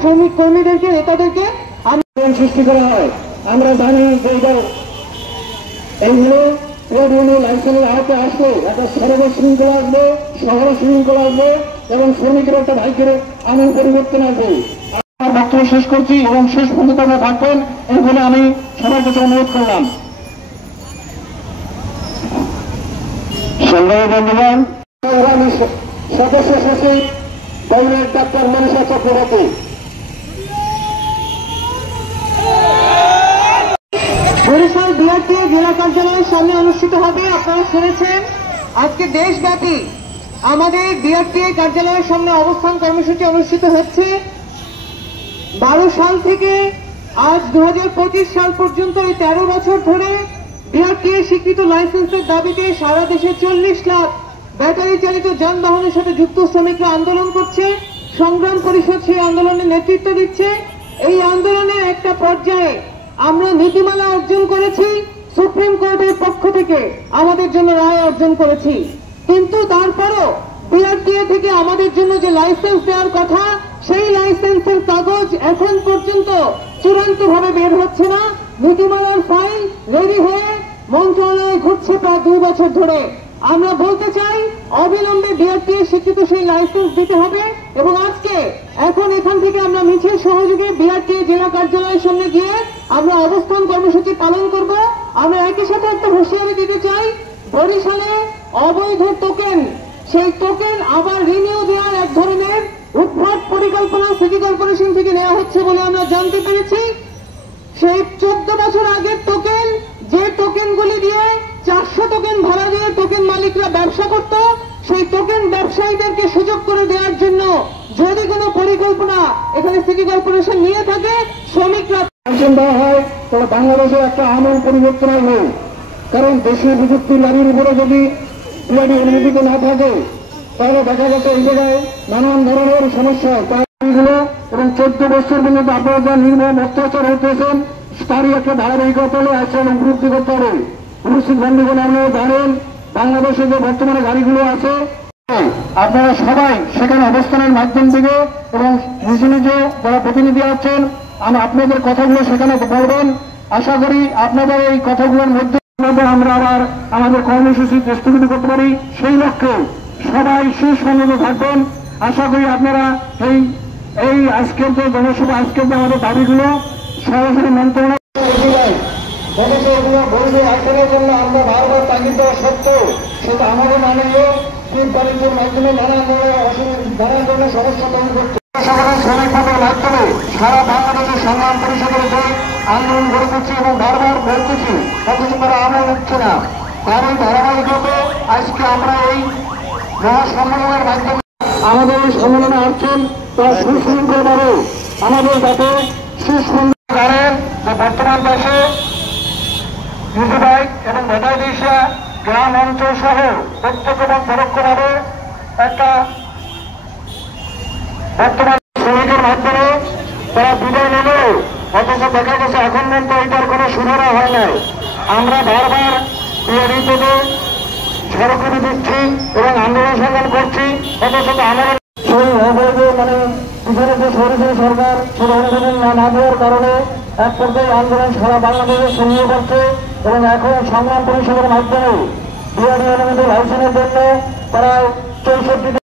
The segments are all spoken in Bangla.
শ্রমিক কর্মীদেরকে, নেতাদেরকে সৃষ্টি করা হয়। আমরা জানি যে এইগুলো ট্রেড ইউনিয়ন লাইসেন্সের আওতে আসলে একটা সরকার শৃঙ্খলা আসবে, শহর শৃঙ্খলা আসবে এবং শ্রমিকের একটা ভাগ্যের আমূল পরিবর্তন আসবে। আমার বক্তব্য শেষ করছি এবং শেষ পর্যন্ত আমরা থাকবেন এই বলে আমি সবার কাছে অনুরোধ করলাম। সংগ্রামী বন্ধুগণ, আমি সদস্য সচিব দৈনিক ডাক্তার মনীষা চক্রবর্তী। বরিশাল বিআরটিএ জেলা কার্যালয়ের সামনে অনুষ্ঠিত হবে। আপনারা শুনেছেন আজকে দেশব্যাপী আমাদের বিআরটিএ কার্যালয়ের সামনে অবস্থান কর্মসূচি অনুষ্ঠিত হচ্ছে। 12 সাল থেকে আজ 2025 সাল পর্যন্ত এই 13 বছর ধরে বিআরটিএ স্বীকৃত লাইসেন্সের দাবিতে সারা দেশে 40 লাখ ব্যাটারি চালিত যানবাহনের সাথে যুক্ত শ্রমিকরা আন্দোলন করছে। সংগ্রাম পরিষদ সেই আন্দোলনের নেতৃত্ব দিচ্ছে। এই আন্দোলনের একটা পর্যায়ে আমরা নীতিমালা অর্জন করেছি, সুপ্রিম কোর্টের পক্ষ থেকে আমাদের জন্য রায় অর্জন করেছি। কিন্তু তারপরও বিআরটিএ থেকে আমাদের জন্য যে লাইসেন্স দেওয়ার কথা, সেই লাইসেন্সের কাগজ এখন পর্যন্ত চূড়ান্তভাবে বের হচ্ছে না। নীতিমালার ফাইল রেডি হয়ে মন্ত্রণালয়ে ঘুরছে প্রায় 2 বছর ধরে। আমরা বলতে চাই অবিলম্বে বিআরটিএ স্বীকৃত সেই লাইসেন্স দিতে হবে এবং আজকে এখন এখান থেকে আমরা মিছিল সহযোগে বিআরটিএ জেলা কার্যালয়ের সামনে গিয়ে আমরা অবস্থান কর্মসূচি পালন করব। আমরা একই সাথে একটা হুঁশিয়ারি দিতে চাই, বরিশালে অবৈধ টোকেন, সেই টোকেন আবার রিনিউ দেওয়ার এক ধরনের উদ্ভট পরিকল্পনা সিটি কর্পোরেশন থেকে নেওয়া হচ্ছে বলে আমরা জানতে পেরেছি। সেই 14 বছর আগের টোকেন, যে টোকেনগুলি দিয়ে 400 টোকেন ভাড়া দিয়ে টোকেন মালিকরা ব্যবসা করত, সেই টোকেন ব্যবসায়ীদেরকে সুযোগ করে দেওয়ার জন্য যদি কোনো পরিকল্পনা এখানে সিটি কর্পোরেশন নিয়ে থাকে, শ্রমিকরা দেওয়া হয়, তবে বাংলাদেশে একটা আমূল পরিবর্তন হবে। কারণ দেশীয় প্রযুক্তি লাভের উপরে যদি অনুমোদিত না থাকে তাহলে দেখা যাচ্ছে এই জায়গায় নানান ধরনের সমস্যা এবং 14 বছর পর্যন্ত আপনারা যা নির্মম অত্যাচার হতেছেন তারই একটা ধারাবাহিকতা হলে আচরণ উপলব্ধি করতে হবে। উপস্থিত বন্ধুগণ, আপনারা জানেন বাংলাদেশে যে বর্তমানে গাড়িগুলো আছে আপনারা সবাই সেখানে অবস্থানের মাধ্যম থেকে এবং নিজ নিজ যারা প্রতিনিধি আছেন আপনাদের কথাগুলো সেখানে বলবেন। আশা করি আপনাদের এই কথাগুলোর মধ্যে আমরা আবার আমাদের কর্মসূচি স্থগিত করতে পারি। সেই লক্ষ্যে সবাই সুসংহত থাকবেন। আশা করি আপনারা এই আজকের যে জনসভা, আজকের যে আমাদের দাবিগুলো সরাসরি মন্ত্রণালয় আসার জন্য আমরা বারবার তাগিদ দেওয়া সত্ত্বেও সেটা আমাদের মাননীয় বাণিজ্যের মাধ্যমে নানান ধরনের সমস্যা তৈরি করছে। শ্রমিক পদের মাধ্যমে সারা বাংলাদেশের সংগ্রাম পরিষদের যে আন্দোলন গড়ে তুলছি এবং বারবার বলতেছি, অথচ তারা আমল হচ্ছে না। তার এই ধারাবাহিকতা আজকে আমরা এই মহাসম্মেলনের মাধ্যমে আমাদের এই সম্মেলনে আসছেন তারা সুশৃঙ্খলভাবে আমাদের যাতে সুসংগত জানেন যে বর্তমান দেশে ইজি বাইক এবং ব্যাটারি রিক্সা গ্রাম অঞ্চল সহ প্রত্যক্ষ এবং পরোক্ষভাবে একটা বর্তমান শ্রমিকের মাধ্যমে তারা বিদায় নিলেও অথচ দেখা গেছে এখন পর্যন্ত এটার কোনো সুধারা হয় নাই। আমরা বারবার বিআরটি থেকে সরকারি দিচ্ছি এবং আন্দোলন সংগ্রাম করছি, অথচ আমাদের সেই অবৈধ পিছনে যে সরকারি সরকার সেটা অনুমোদন না দেওয়ার কারণে এক পর্যায়ে আন্দোলন সারা বাংলাদেশে ছড়িয়ে পড়ছে এবং এখন সংগ্রাম পরিষদের মাধ্যমে বিআরটি অনুমোদিত লাইসেন্সের জন্য প্রায় 64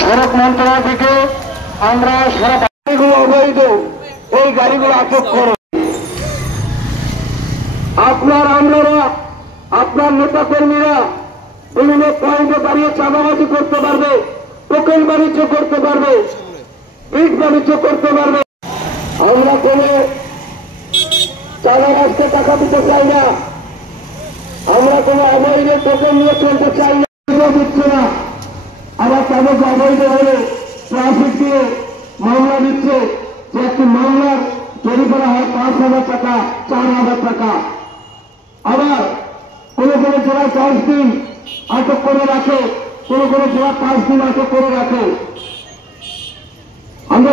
সড়ক মন্ত্রণালয় থেকে আমরা সারা গাড়িগুলো অবৈধ এই গাড়িগুলো আটক করো। আপনার নেতা কর্মীরা বিভিন্ন পয়েন্টে দাঁড়িয়ে চাঁদাবাজি করতে পারবে, টোকেন বাণিজ্য করতে পারবে, ইট বাণিজ্য করতে পারবে। আমরা কোনো চাঁদাবাজকে টাকা দিতে চাই না, আমরা কোনো অবৈধ টোকেন নিয়ে চলতে চাই না। পয়সা দিচ্ছে না, আবার তাদেরকে অবৈধ হলে ট্রাফিক দিয়ে মামলা দিচ্ছে, যে একটি মামলার তৈরি করা হয় 5,000 টাকা, 4,000 টাকা। আবার কোনো কোনো জেলায় 10 দিন আটক করে রাখে, কোনো কোনো জেলা 5 দিন আটক করে রাখে। আমরা